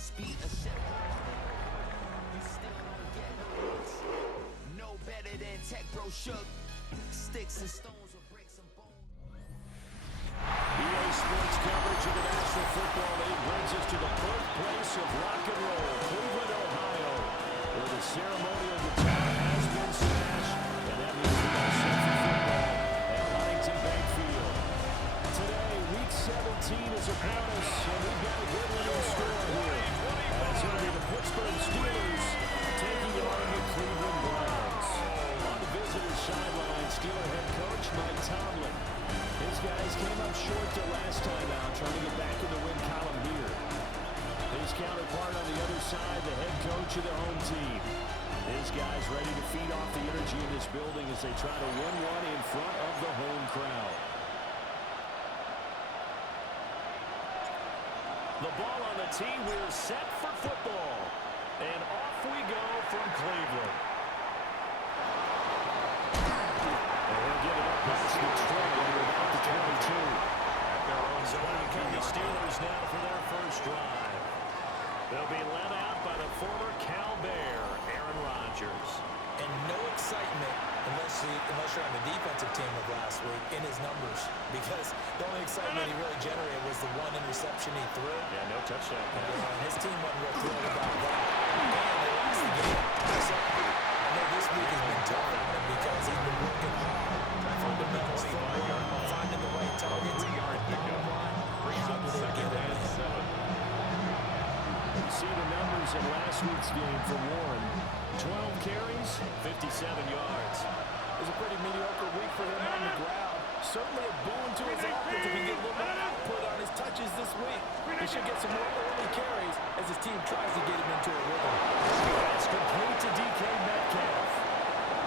just beat a shit. You still don't get no better than Tech Bro Shook. Sticks and stones will break some bones. EA Sports coverage of the National Football League brings us to the birthplace of rock and roll, Cleveland, Ohio, where the ceremonial guitar has been smashed, and that means we are set for football at Huntington Bank Field. Today, Week 17 is upon us, and we've got a good one in store here. It's going to be the Pittsburgh Steelers taking on the Cleveland Browns. On the visitor's sideline, Steeler head coach Mike Tomlin. His guys came up short the last time out, trying to get back in the win column here. His counterpart on the other side, the head coach of the home team. His guys ready to feed off the energy in this building as they try to win one in front of the home crowd. The ball on the tee, we're set for football. And off we go from Cleveland. And he'll get it up past the 20 to about the 22. So here come the Steelers now for their first drive. They'll be led out by the former Cal Bear, Aaron Rodgers. And no excitement unless you're on the defensive team of last week in his numbers, because the only excitement he really generated was the one interception he threw. Yeah, no touchdown. And his team wasn't real thrilled about that. And they lost the game. So I know this week has been tough on him because he's been working hard. Fundamentals, finding the right targets. Brings up the second and 7. You see the numbers in last week's game for Warren. 12 carries, 57 yards. It was a pretty mediocre week for him on the ground. Certainly a boon to his offense if he can get a little more output on his touches this week. He should get some more early carries as his team tries to get him into a rhythm. That's complete to DK Metcalf.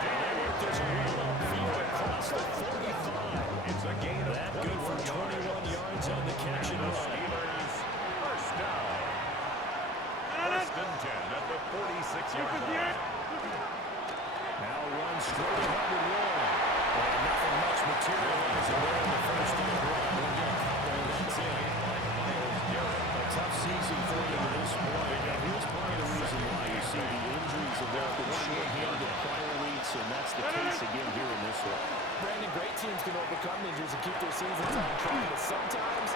And they work this well upfield across the 45. It's a gain of that good for 21 yards on the catch and run. First down. First and 10 at the 46-yard line. Now run straight ahead with Warren. And nothing much materializing there in the first down run. We'll get a couple, and that's it. A tough season for him at this point. And here's part of the reason why you see the injuries have been short-handed prior weeks, and that's the case again here in this one. Brandon, great teams can overcome injuries and keep their seasons on track, but sometimes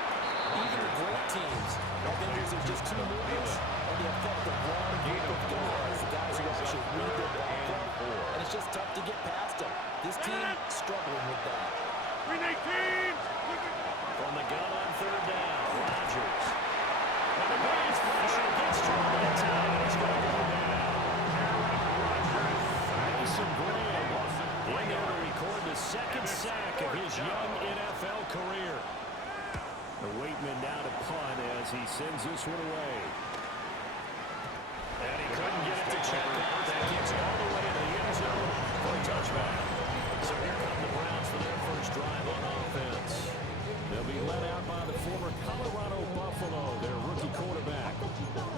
even the great teams have injuries are just too numerous, and they affect the wrong group of guys, the guys who actually read their ball club, and it's just tough to get past them. This team struggling with that. From the gun on third down, Rodgers. And the pass pressure gets trouble in time, and it's going to go down. Mason Graham in there to record the second sack of his young NFL career. The Waitman now to punt as he sends this one away. And he couldn't get it to check out. That gets all the way to the end zone for a touchback. So here come the Browns for their first drive on offense. They'll be led out by the former Colorado Buffalo, their rookie quarterback.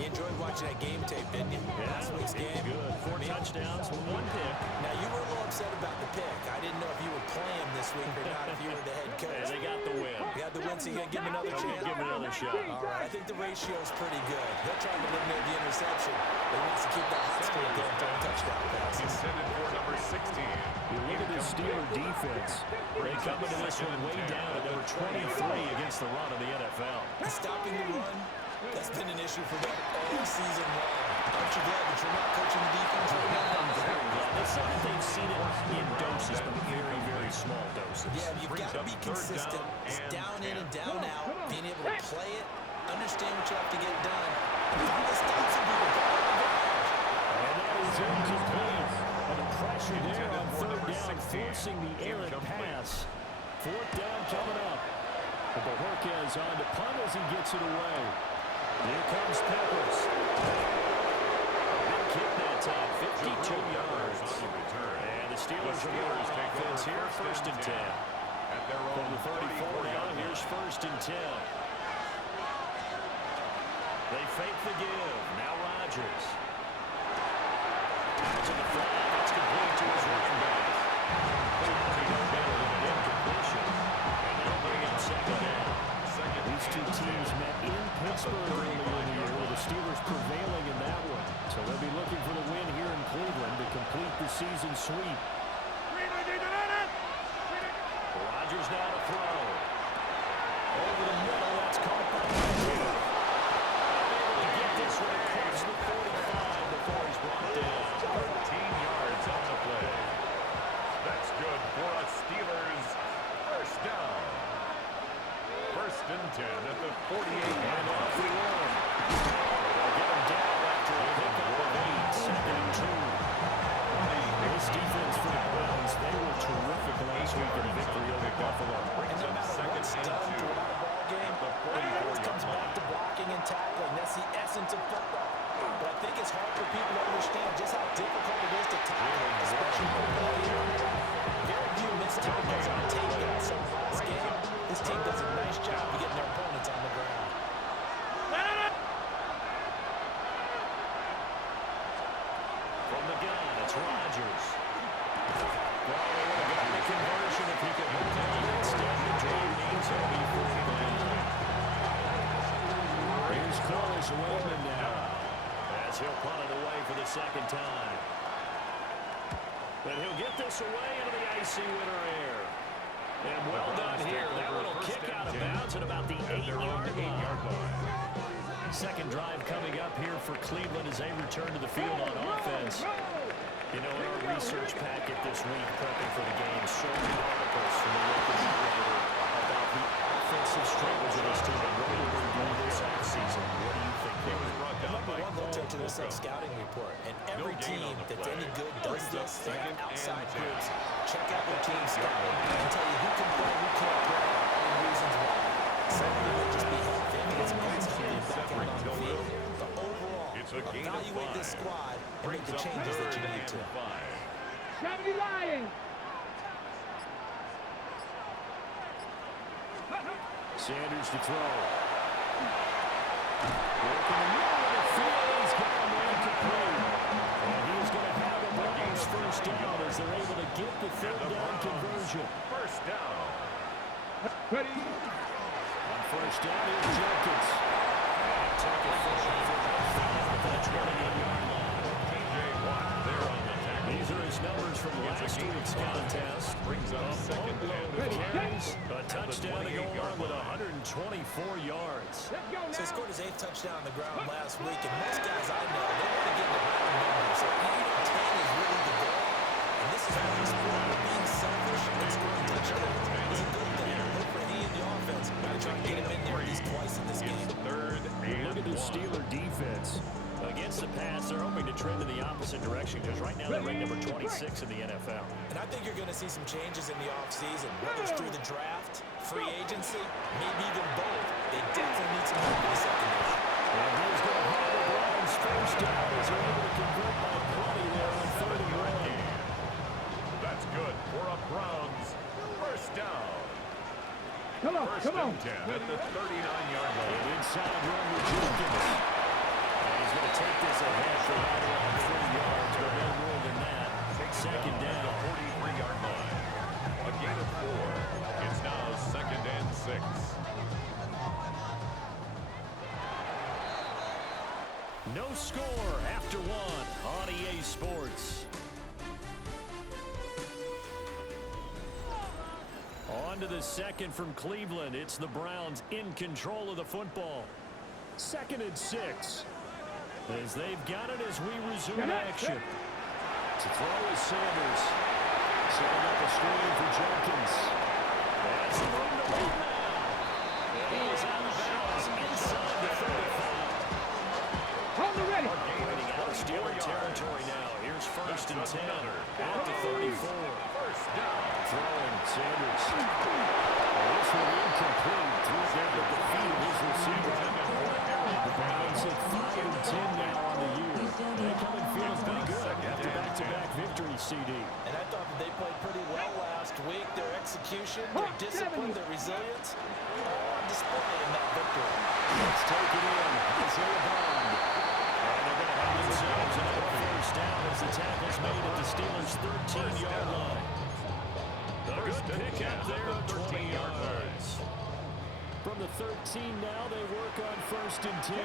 You enjoyed watching that game tape, didn't you? Yeah, Last week's game. Good. 4 touchdowns, 1 pick. Now, you were a little upset about the pick. I didn't know if you were playing this week or not if you were the head coach. Yeah, they got the win. You got the win, so you got to give him another chance. Give him another shot. All right, I think the ratio's pretty good. He'll try to eliminate the interception, but he needs to keep that hot streak going to touchdown passes. Intended for number 16. You look at the Steeler defense. They come into this one way down at number 23 against the run of the NFL. Stopping the run, that's been an issue for them all season long. Aren't you glad that you're not coaching the defense right now? I'm very glad. They said that they've seen it in doses, but very, very small doses. Yeah, you've got to be consistent. It's down in and down out, being able to play it, understand what you have to get done. And find the stops and do the ball on the ground. And that is incomplete. And the pressure there on third down, forcing the errant pass. Fourth down coming up. But Bojorquez on to punt as he gets it away. Here comes Peppers. Big kick that time, 52 yards. And the Steelers are going on offense here, first and 10. From the 34 now, here's first and 10. They fake the give. Now Rodgers. To the flat. It's complete to his running back. Better than an incompletion. And they'll bring up second down. These two teams met in Pittsburgh earlier in the year, where the Steelers prevailing in that one. So they'll be looking for the win here in Cleveland to complete the season sweep. Rodgers now to throw. Over the middle, that's caught by Rodgers. Able to get this one across the 45 before he's brought down. 13 yards on the play. That's good for a Steelers first down. First and 10 at the 48. And off the run. They'll get him down after a pickup of 8. Second and 2. This defense for the Browns, they were terrific last week in a victory over Buffalo. And no matter what's done throughout a ball game, it always comes back to blocking and tackling. That's the essence of football. But I think it's hard for people to understand just how difficult it is to tackle, especially football here. Very few missed tackles on tape that I saw last game. This team does a nice job of getting their opponents on the ground. From the gun, it's Rodgers. Well, they would have gotten a conversion if he could hold on. Instead, the draw means he'll be fourth down. Here's Carlos Wayman now, as he'll punt it away for the second time. And he'll get this away into the icy winter air. And well done here. That one will kick out of bounds at about the 8-yard line. Second drive coming up here for Cleveland as they return to the field on offense. You know, in our research packet this week, prepping for the game, so many articles from the local beat writer about the offensive struggles of this team and what they're going to do this offseason. What do you think, David? Number one, they'll take to their self-scouting report. And every team that's any good does this. They have outside groups. Check out their team scouting and tell you who can play, who can't play, and reasons why. Some of them may just be healthy. I mean, it's always healthy back out on the field. But overall, evaluate this squad and make the changes that you need to. Sanders to throw. Working the middle of the field. He's got him incomplete. And he's going to have a Browns first down as they're able to get the third down conversion. First down. On first down, here's Jenkins. Take it for the 28-yard line. T.J. Watt there on the tackle. These are his numbers from last week's contest. Brings up second Boatload and of carries, a touchdown to go along with 124 yards. So he scored his 8th touchdown on the ground last week, and most guys I know, they want to get the higher numbers. So 8 or 10 is really the goal. And this is how he's scored. Being selfish and scoring touchdowns is a good thing. Look for he and the offense. Got to try and get him in there at least twice in this game. third and Look at the Steeler defense. Against the pass, they're hoping to trend in the opposite direction because right now they're ranked number 26 in the NFL. And I think you're going to see some changes in the offseason, whether it's through the draft, free agency, maybe even both. They definitely need some help in the secondary. And he's going to have the Browns first down as they're able to convert by plenty there on third and one. That's good for a Browns first down. First and 10 at the 39-yard line. Inside run with Jenkins. And he's going to take this ahead for right around 3 yards, but no more than that. Second down. 43-yard line. A gain of 4. It's now second and 6. No score after 1 on EA Sports. On to the second from Cleveland. It's the Browns in control of the football. Second and 6. As they've got it as we resume action. To throw is Sanders. Setting up a screen for Jenkins. That's the room to run now. And he is out of bounds inside the 35. Getting out of Steeler territory now. Here's first and 10 at the 34. First down. Throwing Sanders. This one incomplete. Threw it down at the feet of his receiver. The Browns at 5 and 10 now on the year. They come in feeling pretty good after back-to-back victories, CD. And I thought that they played pretty well last week. Their execution, their discipline, their resilience, all on display in that victory. Let's take it in. Isaiah Bond. And they're going to have themselves another first down as the tackle's made at the Steelers' 13-yard line. A good pick out there at 20 yards. From the 13 now, they work on first and 10.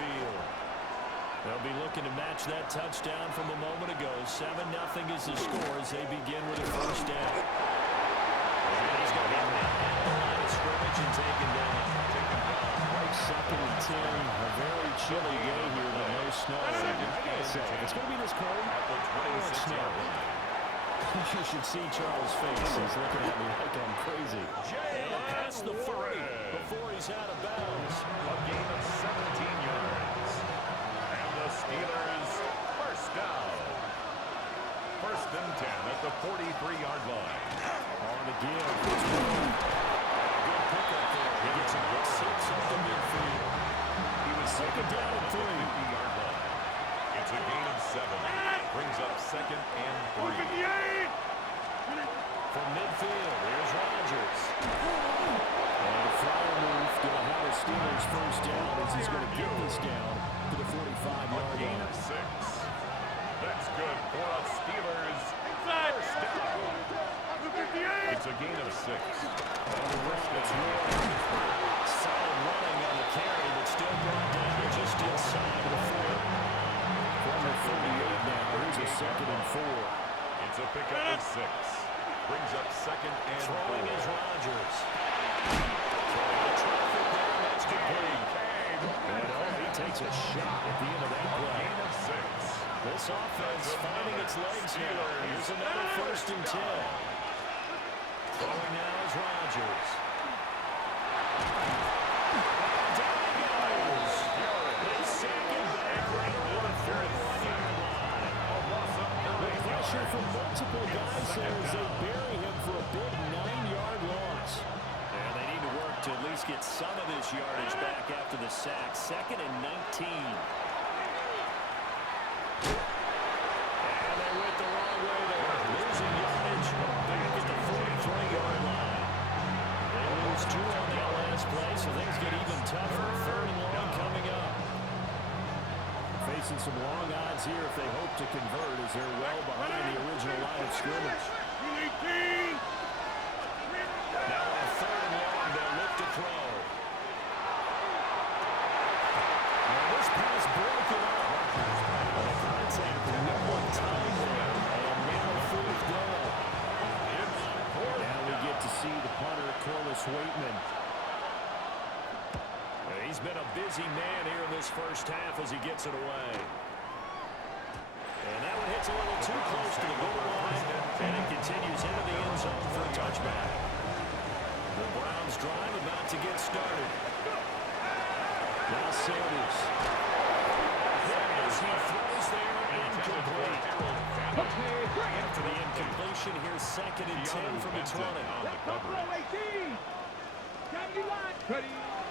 midfield. They'll be looking to match that touchdown from a moment ago. 7-0 is the score as they begin with a first down. And he's going to be met at the line of scrimmage and taken down. Second and 10. A very chilly day here with no snow. I gotta say, if it's going to be this cold, I want snow. You should see Charles' face. He's looking at me like I'm crazy. And past the 40 before he's out of bounds. A gain of 17 yards. And the Steelers first down. First and 10 at the 43-yard line. On the give. It's good pickup there. He gets about 6 up the midfield. He was second down at 3. 50-yard line. It's a gain of 7. Brings up second and 3. From midfield, here's Rodgers. And a flyer move going to have a Steelers first down as he's going to get this down to the 45-yard Gain line. of 6. That's good for a Steelers first down. It's a gain of 6. On the run, it's Ward. Solid running on the carry, but still brought down just inside the 4. From the 38 now, here's a second and 4. It's a pickup of 6. Brings up second and 4. Throwing is Rodgers. Throwing the traffic there, that's complete. And he takes a shot at the end of that play. Gain of 6. This offense finding its legs now. Here's another first and 10. Throwing now is Rodgers. And down he goes. His second back right around the 31-yard line. The pressure from multiple guys there as they bury him for a big 9-yard loss. And they need to work to at least get some of this yardage back after the sack. Second and 19. And they went the wrong way there. Losing yardage back at the 43-yard line. They lose 2 on that last play, so things get even tougher. Third and long coming up. Facing some long odds here if they hope to convert as they're well behind the original line of scrimmage. Now on third and long, they'll look to throw. Now this pass broken up. Contact one time there, and now fourth down. Now we get to see the punter, Corliss Waitman. He's been a busy man here in this first half as he gets it away. And that one hits a little too close to the goal line, and it continues into the end zone for a touchback. The Browns drive about to get started. Now Sanders. As he throws there, incomplete. After the incompletion, here's second and 10 from the 20.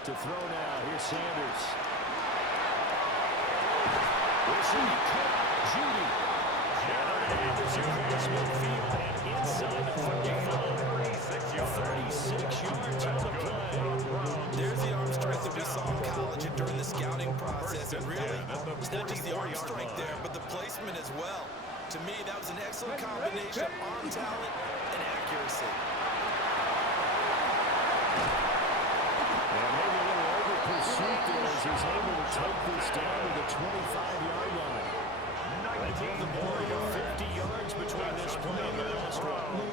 To throw now, here's Sanders. This will be caught. Judy. Across midfield and inside the 35. 36 yards on the play. There's the arm strength that we saw in college and during the scouting process. And really, it's not just the arm strength there, but the placement as well. To me, that was an excellent combination of arm talent and accuracy. And maybe a little over-pursuit there as he's able to take this down to the 25-yard line. They give the boy 50 yards between this play and the last one.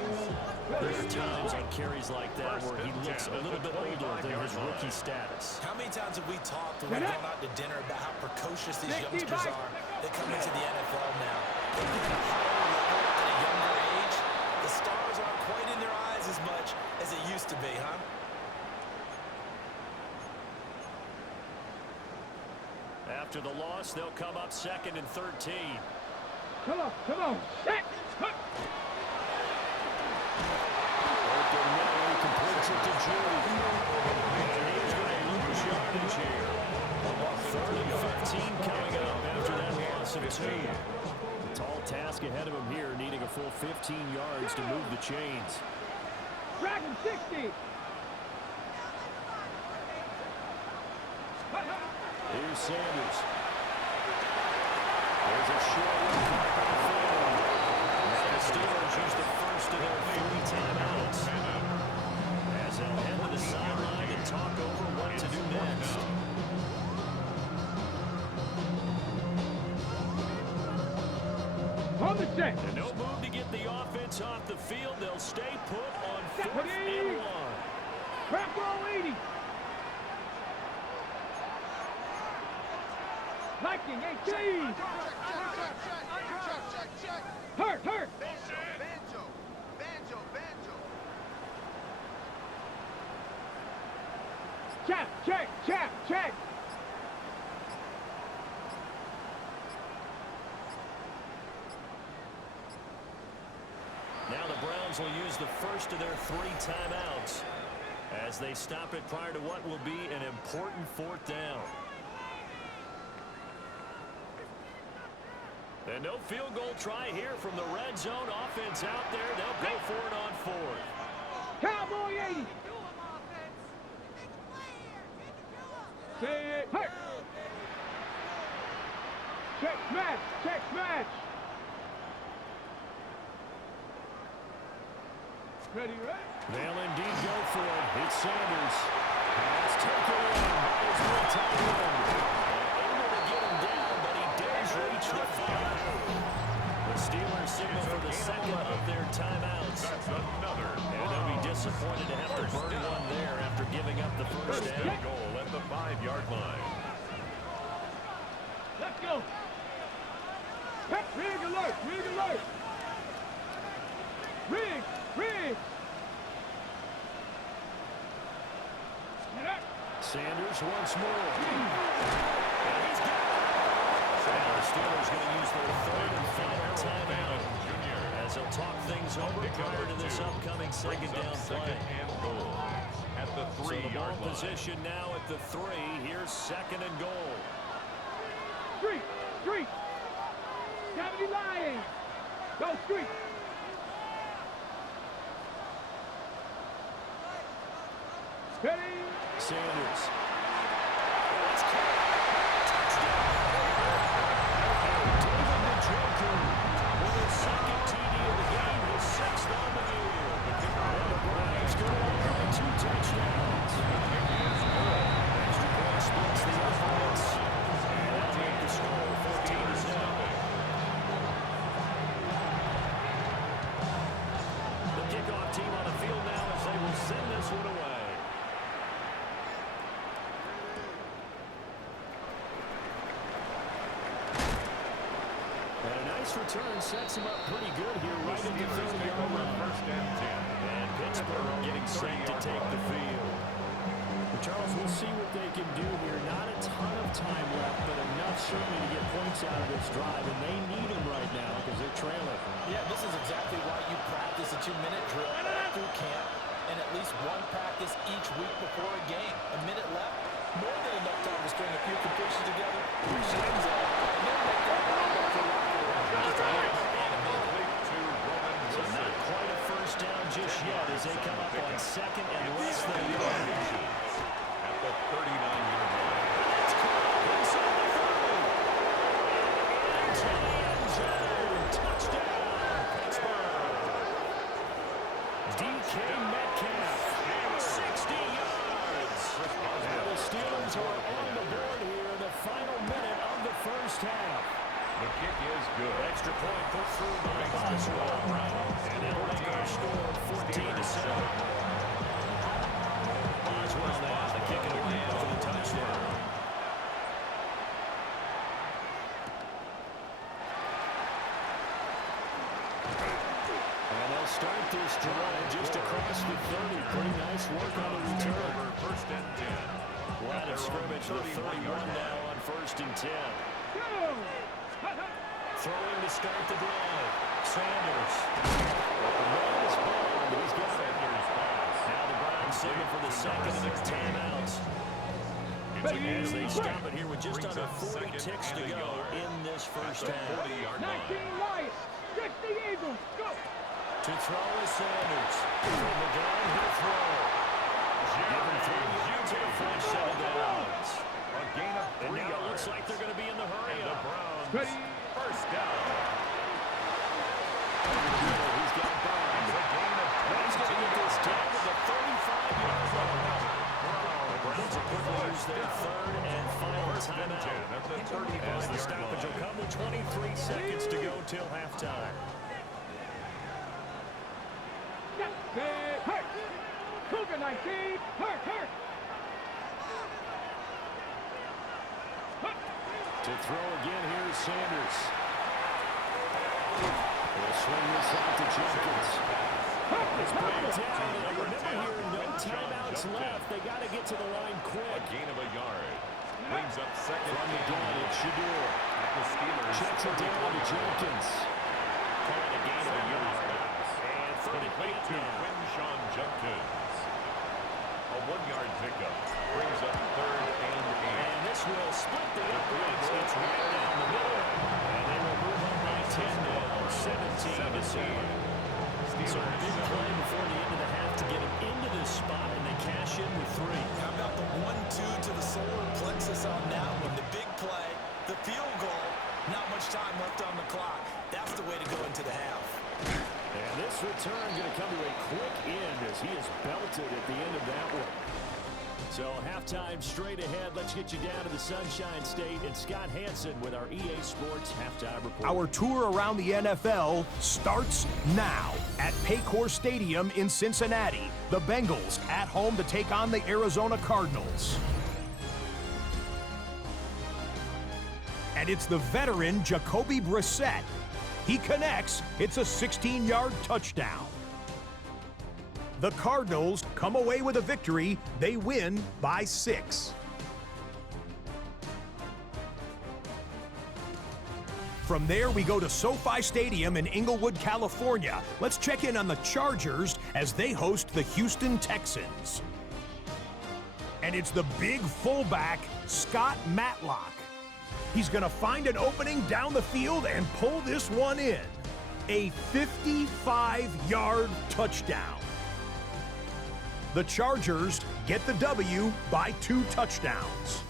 There are times on carries like that where he looks a little bit older than his rookie status. How many times have we talked when we've gone out to dinner about how precocious these youngsters are that come into the NFL now? They play at a higher level at a younger age. The stars aren't quite in their eyes as much as it used to be, huh? After the loss, they'll come up second and 13. Come on, set. Open middle, he completes it to Judy. And he's going to lose yardage here. Third and 15 coming up after that loss of 2. A tall task ahead of him here, needing a full 15 yards to move the chains. Dragon 60. Here's Sanders. There's a short one back on the field. Now the Steelers use the first of their 3 timeouts as they'll head to the sideline and talk over what to do next. On the set. And no move to get the offense off the field. They'll stay put on 4th and 1. Trap roll 80. Liking 18. Hurt. Check. Now the Browns will use the first of their 3 timeouts as they stop it prior to what will be an important 4th down. And no field goal try here from the red zone. Offense out there. They'll go for it on 4th. Cowboy 80. Say it. Hurt. Check smash. Ready? They'll indeed go for it. It's Sanders. Pass taken in by his real tight end. Able to get him down, but he does reach the 5. The Steelers signal for the second of their timeouts. That's another. And they'll be disappointed to have to burn one there after giving up the first down. Goal at the 5-yard line. Let's go. Rig alert. Rig. Sanders once more. And he's got it. And the Steelers going to use their 3rd and final timeout as they'll talk things over prior to this upcoming second down play. And goal at the 3-yard line. Position now at the 3. Here's 2nd and goal. Street. 70 Lions. Go Street. Ready. Sanders. David Njoku with his 2nd TD of the game, his 6th on the year. And the Browns go on by 2 touchdowns. Extra point splits the offense. And that'll make the score 14-7. The kickoff team on the field now as they will send this one away. Return sets him up pretty good here right at the 30-yard line. First and 10. And Pittsburgh getting set to take the field. Charles, we'll see what they can do here. Not a ton of time left, but enough certainly to get points out of this drive, and they need them right now because they're trailing. Yeah, this is exactly why you practice a 2-minute drill through camp and at least one practice each week before a game. A minute left, more than enough time to string a few completions together, push things out, and then make that round up for So not quite a first down just yet as they come up on 2nd and less than a yard. At the 39-yard line. That's caught inside the 30. Into the end zone. Touchdown, Pittsburgh. DK Metcalf, 60 yards. And the Steelers are on the board here in the final minute of the first half. The kick is good. Extra point put through by Boswell. And they'll make our score 14-7. Boswell now, the kick it away for the touchdown. And they'll start this drive just across the 30. Pretty nice work on the return. First and 10. Line of scrimmage, the 31 now on 1st and 10. Throwing to start the drive. Sanders. The man is ball. He's got it. Now the Browns signal for the 2nd of their timeouts. As they stop it here with just under 40 ticks to go in this first half. 19 Lions. 60 Eagles. Go. To throw is Sanders. From the gun, he'll throw. Given 3 yards and a fresh set of downs. A gain of 3 And now it yards. looks like they're going to be in the hurry And the up. Browns Ready. first down. He's got burned. A gain of He's going to get this down to the 35-yard line. The Browns are quick to use their 3rd and final timeout. At the As the stoppage will come with 23 Seconds to go till halftime. Hurt. Cougar 19. Hurt. To throw again, here's Sanders. We'll swing this out to Jenkins. It's brought down. And remember here, no timeouts left. They got to get to the line quick. A gain of a yard. Brings up second. From the gun, it's Shador. The Steelers Checks it down to Jenkins. calling a gain of a yard. And complete to Quinshawn Jenkins. A 1-yard pickup. Brings up 3rd and 8. And this will split the uprights. It's right down the middle. And they will move up by 10 now. 17-7. So a big play before the end of the half to get them into this spot, and they cash in with 3. How about the 1-2 to the solar plexus on that one? The big play, the field goal, not much time left on the clock. That's the way to go into the half. And this return going to come to a quick end as he is belted at the end of that one. So halftime straight ahead. Let's get you down to the Sunshine State and Scott Hansen with our EA Sports Halftime Report. Our tour around the NFL starts now at Paycor Stadium in Cincinnati. The Bengals at home to take on the Arizona Cardinals. And it's the veteran Jacoby Brissett. He connects. It's a 16-yard touchdown. The Cardinals come away with a victory. They win by 6. From there, we go to SoFi Stadium in Inglewood, California. Let's check in on the Chargers as they host the Houston Texans. And it's the big fullback, Scott Matlock. He's going to find an opening down the field and pull this one in. A 55-yard touchdown. The Chargers get the W by 2 touchdowns.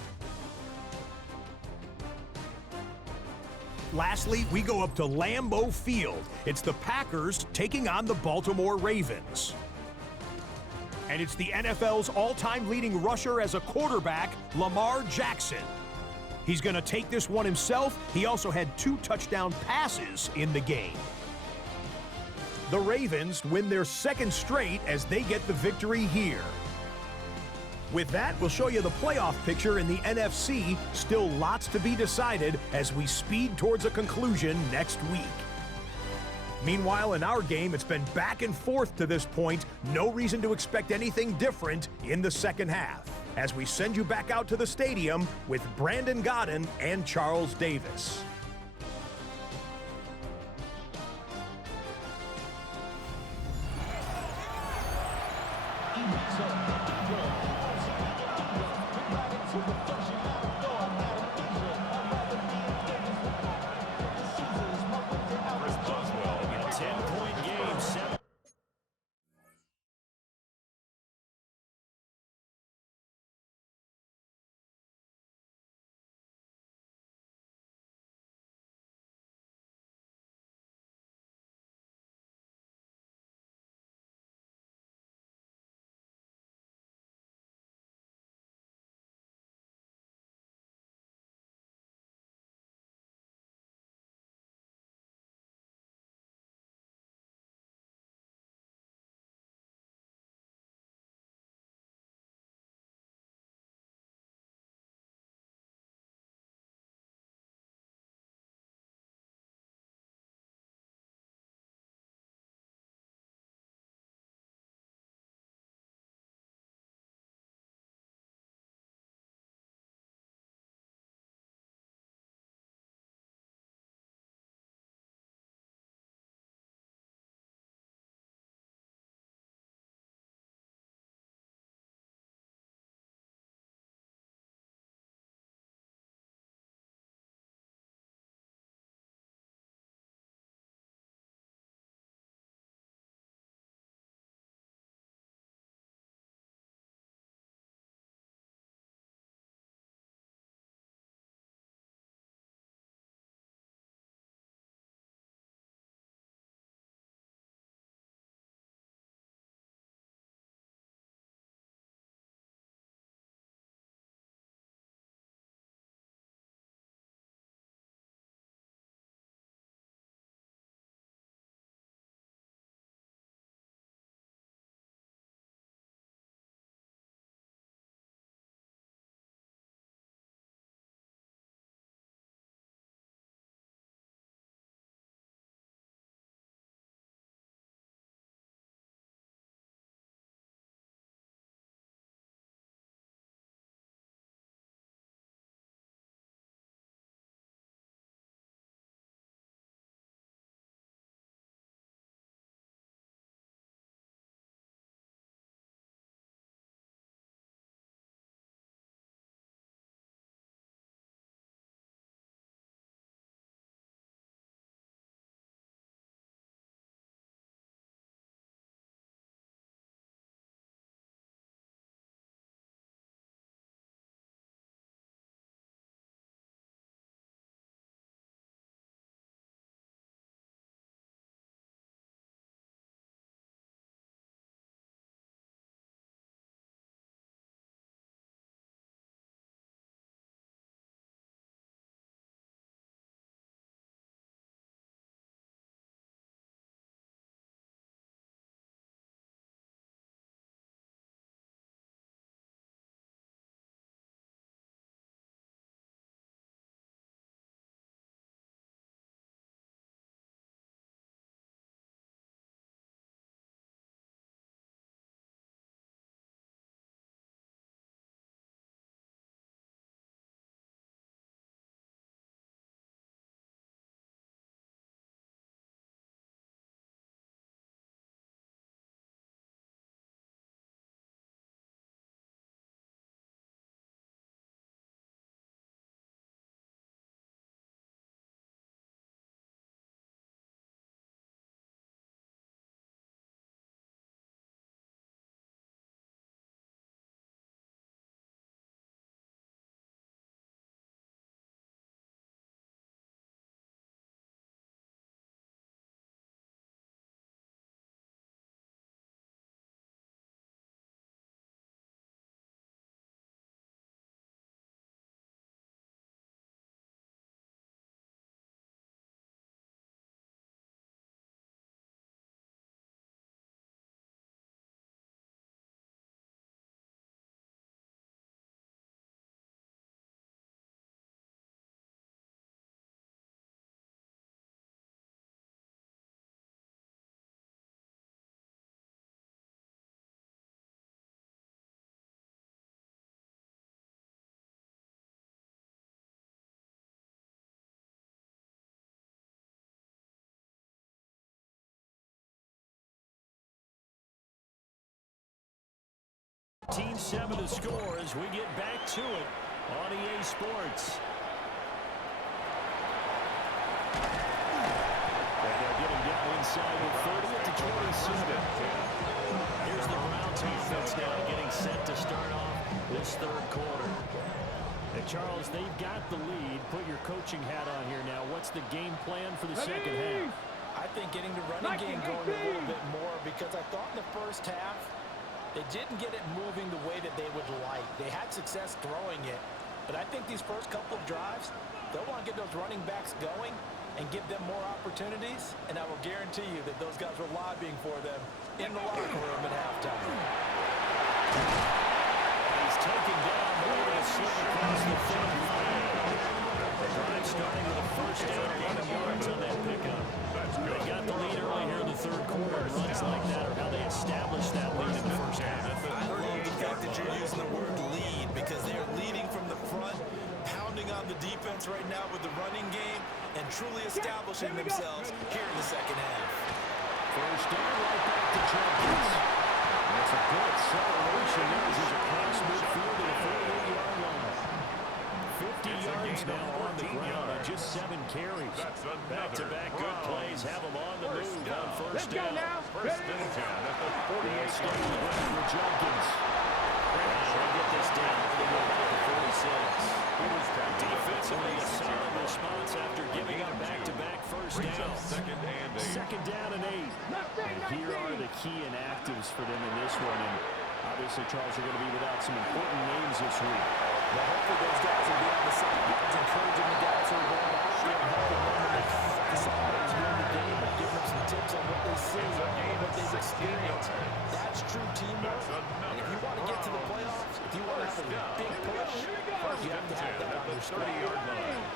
Lastly, we go up to Lambeau Field. It's the Packers taking on the Baltimore Ravens. And it's the NFL's all-time leading rusher as a quarterback, Lamar Jackson. He's going to take this one himself. He also had 2 touchdown passes in the game. The Ravens win their 2nd straight as they get the victory here. With that, we'll show you the playoff picture in the NFC. Still lots to be decided as we speed towards a conclusion next week. Meanwhile, in our game, it's been back and forth to this point. No reason to expect anything different in the second half, as we send you back out to the stadium with Brandon Godden and Charles Davis. 14-7 the score as we get back to it on EA Sports. And they're getting down inside with 30-27. Here's the Browns defense now getting set to start off this third quarter. And Charles, they've got the lead. Put your coaching hat on here now. What's the game plan for the second half? I think getting the running game going a little bit more, because I thought in the first half they didn't get it moving the way that they would like. They had success throwing it, but I think these first couple of drives, they'll want to get those running backs going and give them more opportunities, and I will guarantee you that those guys were lobbying for them in the locker room at halftime. He's taken down, but able to slip across the 45. The drive starting with a first down, 11 yards on that pickup. They got the lead early here in the third quarter. Runs like that are how they established that lead in the first half. I love the fact that you're using the word lead, because they are leading from the front, pounding on the defense right now with the running game, and truly establishing themselves here in the second half. First down, right back to Jenkins. That's a good acceleration. He's across midfield to the 48-yard line. 50 yards now on the ground on just 7 carries. Back-to-back good plays have him on the move on first down. First and 10 at the 48. Start on the ground for Jenkins. They'll get this down to the 46. Defensively, a solid response after giving up back-to-back first downs. Second down and 8. And here are the key inactives for them in this one. And obviously, Charles, are going to be without some important names this week. Well, hopefully those guys will be on the sidelines encouraging the guys who are going out there and helping them to make decisions during the game and giving them some tips on what they see and what they've experienced. That's true teamwork. And if you want to get to the playoffs, if you want to have a big push, you have to have that on your 30-yard line.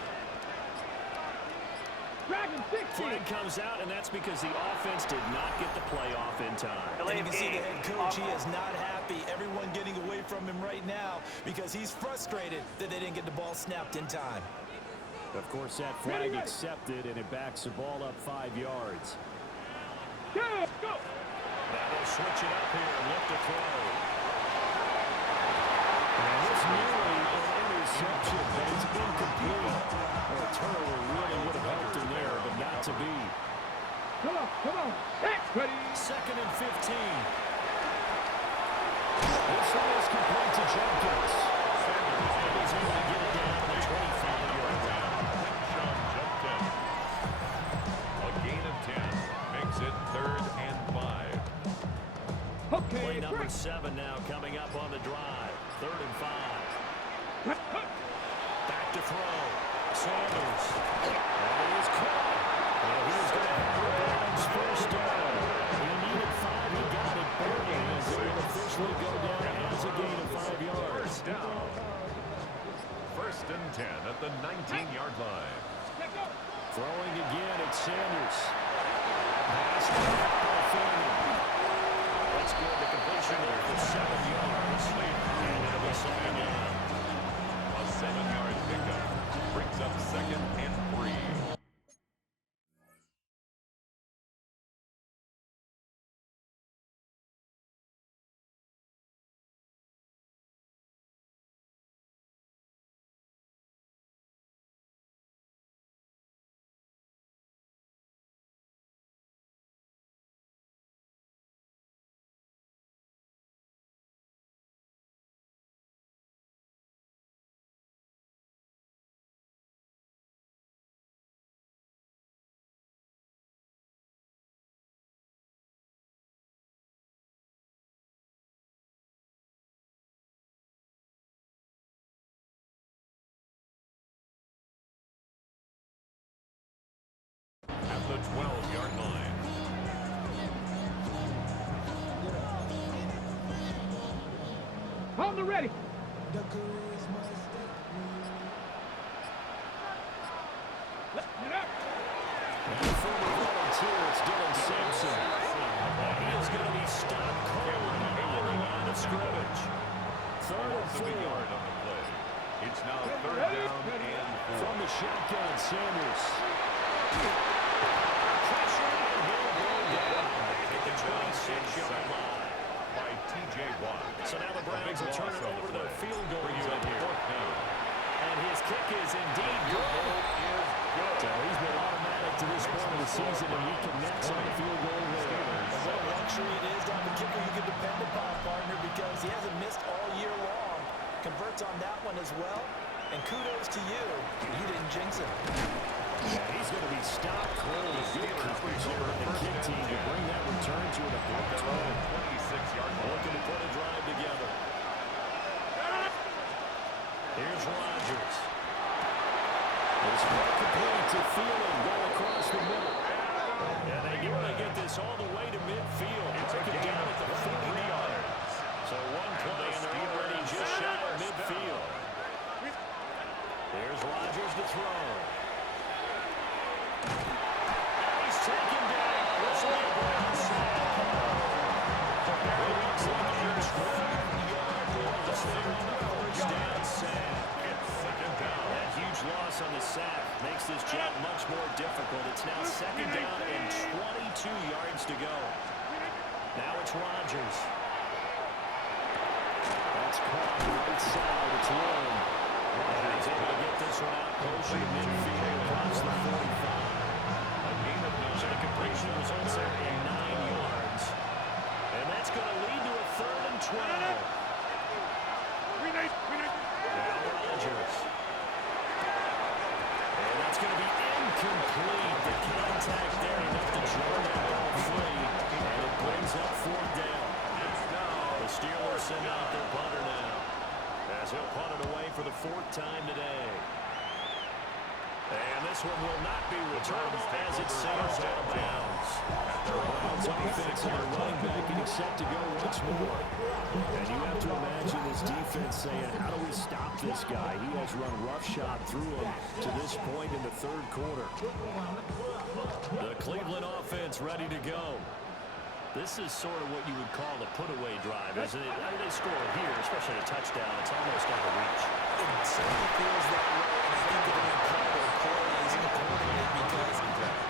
Flag comes out, and that's because the offense did not get the playoff in time. And you can see the head coach, he is not happy. Everyone getting away from him right now because he's frustrated that they didn't get the ball snapped in time. Of course, that flag accepted, and it backs the ball up 5 yards. Go! Now they'll switch it up here and look to throw. And this nearly an interception, but it's incomplete. Well, a turnover really would have helped him there, but not to be. Come on. Ready. Second and 15. This one is complete to Jenkins. And he's able to get it down to the 25-yard line. Sean jumped in. A gain of 10 makes it 3rd and 5. Okay. Play number 7 now coming up on the drive. 3rd and 5. Back to throw. Sanders. And he is caught. And he was going to have the Browns first down. He needed 5. He got it barely. As it will officially go down as a gain of 5 yards. First down. 1st and 10 at the 19-yard line. Throwing again at Sanders. Pass by Fanning. That's good. The completion there for 7 yards. And now the second down. A 7-yard pickup brings up 2nd and 3. At the 12-yard line. On the ready. And the former volunteer, it's Dylan Sampson. And he is going to be stopped cold on the line of scrimmage. 3rd and 4. Yard on the play. It's now 3rd down and 4. From the shotgun, Sanders. Pressure, and he'll go down at the 26-yard line. by T.J. Watt. So now the Browns will turn it over to their field goal unit here. And his kick is indeed good. So he's been automatic to this point of the season, and he connects on the field goal there. And what a luxury it is to have a kicker you can depend upon, partner, because he hasn't missed all year long. Converts on that one as well. And kudos to you. You didn't jinx him. And he's going to be stopped cold. Good coverage here on the kick team to bring that return to an abrupt home. 26-yard line. Looking to put a drive together. Here's Rodgers. It's well complete to Thielen going across the middle. And they nearly get this all the way to midfield. Took it down at the 40 yards. So one play and they're already just shy of midfield. There's Rodgers to throw. And he's taken down. Looks like a ground sack. It looks like a 12-yard loss there on the first down sack. That huge loss on the sack makes this job much more difficult. It's now second down and 22 yards to go. Now it's Rodgers. That's caught right side. It's Warren. And he's able to get this one out closer to midfield across the 45. So the completion results there in 9 yards. And that's going to lead to a 3rd and 12. Now Rodgers. And that's going to be incomplete. The contact there enough to draw that ball free. And it brings up 4th down. The Steelers send out their punter now, as he'll punt it away for the 4th time today. And this one will not be returnable as it sails out of bounds. The Browns offense and their running back getting set to go once more. And you have to imagine this defense saying, how do we stop this guy? He has run roughshod through him to this point in the 3rd quarter. The Cleveland offense ready to go. This is sort of what you would call a put-away drive, isn't it? I mean, they score here, especially a touchdown. It's almost out of reach. It certainly feels that way. I think of it in couple of plays accordingly, because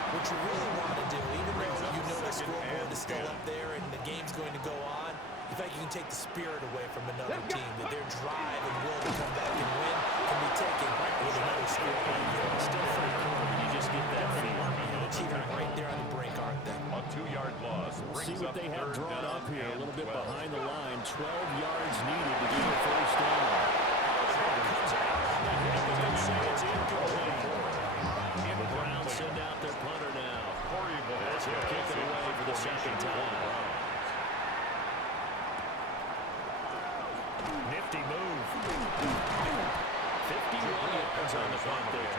what you really want to do, even though you know the scoreboard is still up there and the game's going to go on, in fact, you can take the spirit away from another team, that their drive and will to come back and win can be taken with another score right here. Still free corner, you just get that feeling. The team are right there on the brink, aren't they? A 2-yard loss. We'll see what they have drawn up here. A little bit behind the line. 12 yards needed to get a 1st down. Comes out on the hip, but they say it's incomplete. The Browns send out their punter now. As he'll kick it away for the 2nd time. Nifty move. 51 yards on the punt there.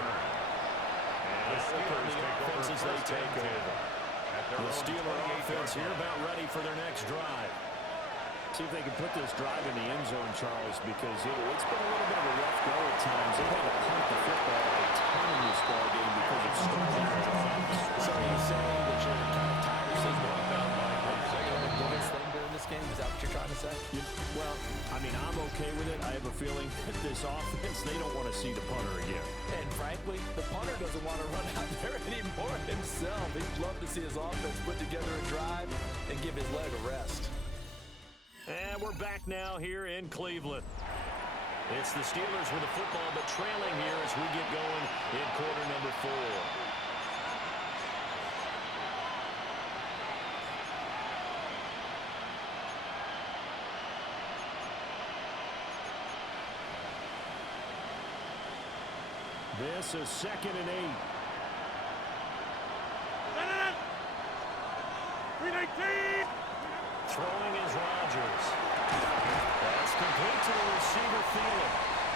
And the offense as they take over. The Steeler offense here about ready for their next drive. See if they can put this drive in the end zone, Charles, because it's been a little bit of a rough go at times. They've had to punt the football a ton in this ball game because of starting drives. So are you saying that you're kind of tired of seeing the biggest thing during this game? Is that what you're trying to say? Well, I mean, I'm okay with it. I have a feeling that this offense, they don't want to see the punter again. And frankly, the punter doesn't want to run out there anymore himself. He'd love to see his offense put together a drive and give his leg a rest. And we're back now here in Cleveland. It's the Steelers with the football, but trailing here as we get going in quarter number 4. This is 2nd and 8. Throwing is Rodgers. That's complete to the receiver, Thielen.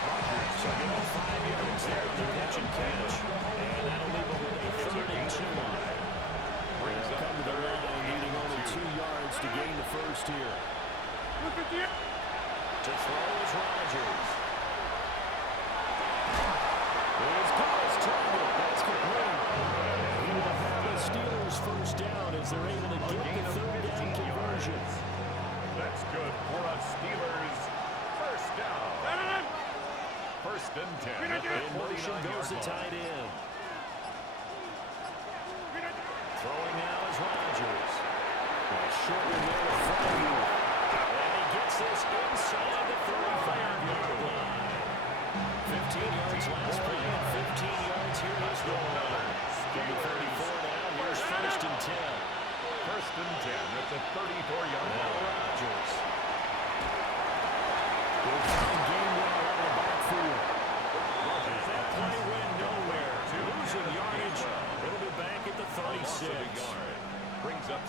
Rodgers will get all 5 yards there with the catch and catch. And that'll leave him with a 3rd and 2 line. They'll come to the line, needing only 2 yards to gain the 1st here. To throw is Rodgers. He's got his target. That's complete. He will have the Steelers 1st down as they're able to get the 3rd down conversion. That's good for a Steelers 1st down. 1st and 10. In motion goes the tight end. Throwing now is Rodgers. Short in there with Freddie.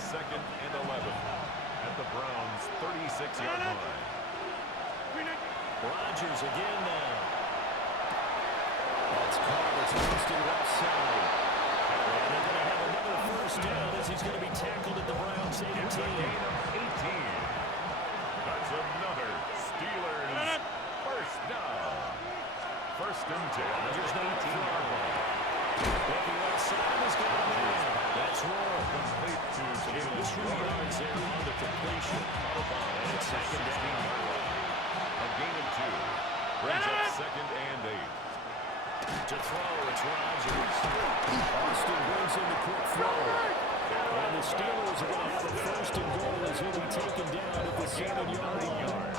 second and 11 at the Browns' 36-yard line. Rodgers again now. That's caught. It's Winston left side. And they're going to have another first down as he's going to be tackled at the Browns' 18. It's a gain of 18. That's another Steelers first down. First and 10 at the 18-yard line. Looking left side is going to be. That's wrong. Complete to James 2 yards there on the completion. And it's second down. A gain of 2. Brings up second and 8. To throw, it's Rodgers. Austin brings in the quick throw. And the Steelers are going to have a first and goal as he'll be taken down at the 7-yard line.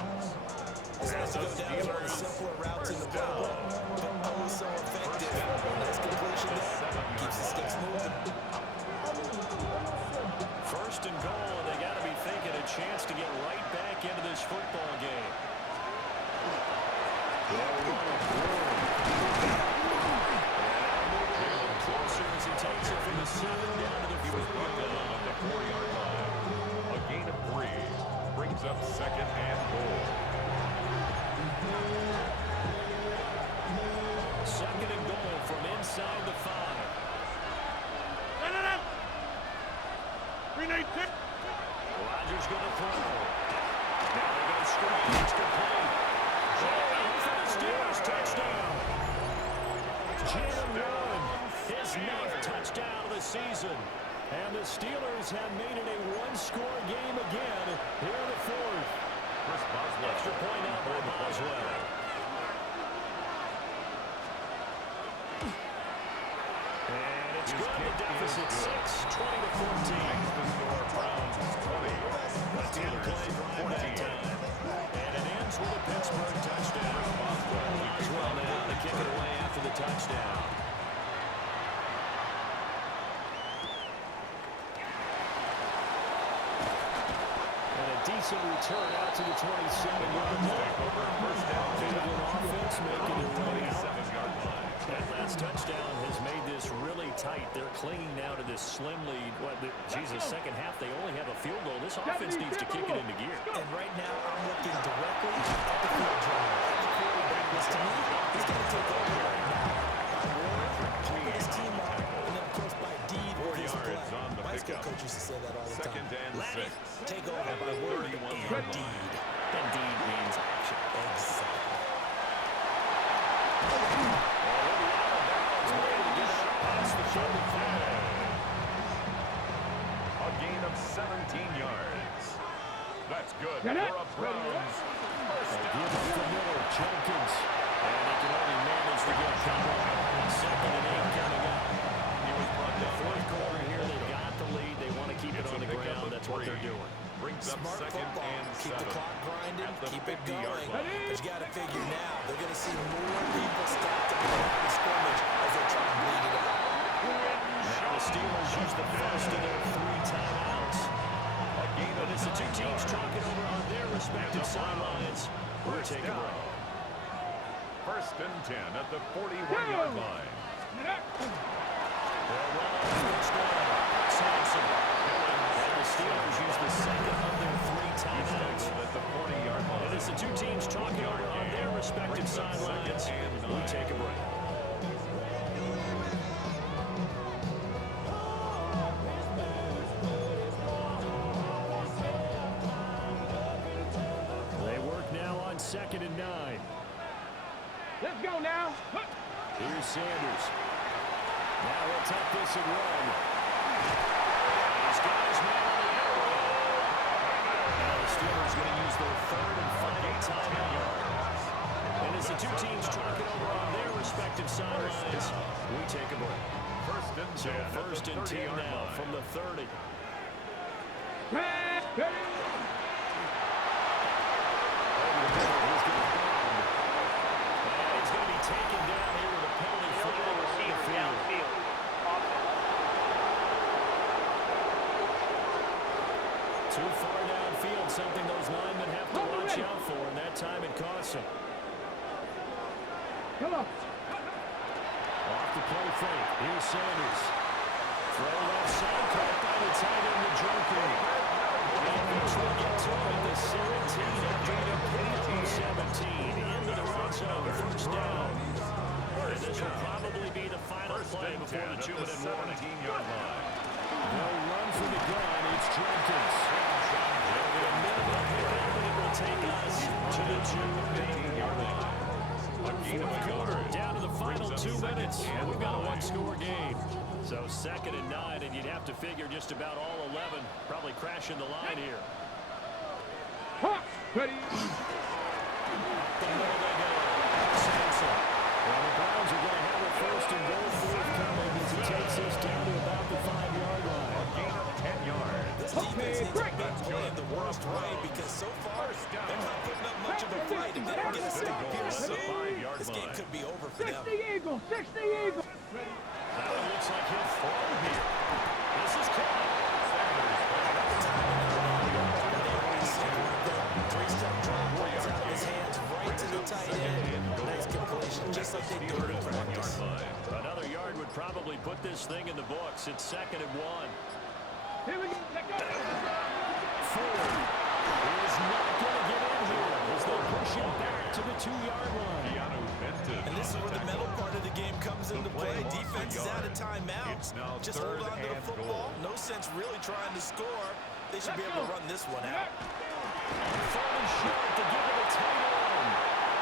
This has to go down to the simpler routes in the playbook, but always so effective. Nice completion there. Keeps the sticks moving. First and goal, and they got to be thinking a chance to get right back into this football game. Closer as he takes it from the 7 down to the 4. On the 4-yard line. A gain of 3. Brings up second and goal. Second and goal from inside the 5. Rodgers going to throw. Now they go straight. It's complete. For the Steelers, touchdown. Jalen Warren, his 9th touchdown of the season. And the Steelers have made it a one-score game again here in the 4th. Chris Boswell. Extra point out by Boswell. And it's good. The deficit 6, 20-14. The score, Browns 20. The Steelers 14. And it ends with a Pittsburgh touchdown. Boswell now to kick it away after the touchdown. And a decent return out to the 27-yard line. First down. Cleveland offense making their way out. 27-yard line. That last touchdown has made this really tight. They're clinging now to this slim lead. Jesus, second half, they only have a field goal. This offense needs to kick it into gear. And right now, I'm looking directly at the field drive. The quarterback was, to me, he's going to take over right now. By Warren, pumping his team up, and then, of course, by Deed with his play. My school coach used to say that all the time. Second and 6. Take over by Warren and Deed. And Deed means action. Exactly. A gain of 17 yards. That's good Get it. for a Browns first Give down. up the middle, Jenkins. And they can only manage to get covered. Second and 8 coming up. He was brought The down. 4th quarter here, they've got the lead. They want to keep it on the ground. That's what they're doing. Brings up Smart second football. and Keep 7. the clock grinding, At the keep it 50-yard going. line. But you got to figure now, they're going to see more people stacked up in the line of scrimmage as they try to bleed it out. Now the Steelers use the first of their 3 timeouts. And as the two teams talking over on their respective sidelines, we're taking a break. First and 10 at the 41-yard line. Sampson. And the Steelers use the second of their 3 timeouts. At the 40-yard And line. as the two teams talking over on their respective sidelines, we take a break. They work now on 2nd and 9. Let's go now. Here's Sanders. Now he'll take this and run. He's got his man on the arrow. Now the Steelers going to use their 3rd and final timeout. And as the two teams talking over on their respective sidelines, we take a break. First and 10 at the First and 10 30-yard now line. from the 30. He's going to be taken down here with a penalty flag on the field. Too far downfield, something those linemen have to watch out for, and that time it costs them. Come on. Off the play fake. Here's Sanders. Throw left side, caught by the tight end, the Joker. And eventually get to him at the 17 after getting picked up in 17. Into the red zone, first down. And this will probably be the final play before the 2-minute warning. 17-yard line. They'll run for the gun. It's Jenkins. There'll be a minimum pickup, and it will take us to the 2-minute warning. Fourth quarter, down to the final 2 minutes, and we've got a one-score game. So 2nd and 9, and you'd have to figure just about all 11 probably crashing the line here. Ready. Up the middle they go. Sampson. Well, the Browns are going to have a first and goal forthcoming as he takes us down to about the 5-yard line. Gain of 10 yards. This defense needs to be playing the worst way because so far they're not putting up much of a fight. If they don't get a stop here soon, this game could be over for them. 60 Eagles, 60 Eagles. That one looks like he'll throw here. This is caught. Three-step drop, balls out of his hands, right to the tight end. Nice completion, just like they do in practice. Another yard would probably put this thing in the books. It's 2nd and 1. Here we go. Ford is not going to get in here as they push him back to the 2-yard line. And this is where the mental part of the game comes into play. Defense is out of timeout. Just hold on to the football. No sense really trying to score. They should be able to run this one out. Third and short to give it a tight end.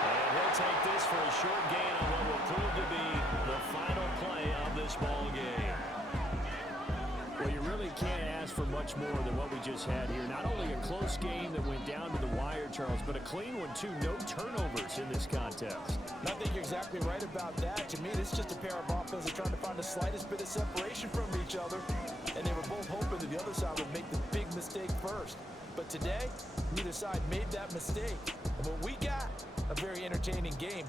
And he'll take this for a short gain on what will prove to be the final play of this ball game. Well, you really can't ask for much more than what we just had here. Not only a close game that went down to the wire, Charles, but a clean one, too. No turnovers in this contest. I think you're exactly right about that. To me, this is just a pair of offenses trying to find the slightest bit of separation from each other. And they were both hoping that the other side would make the big mistake first. But today, neither side made that mistake. And what we got, a very entertaining game.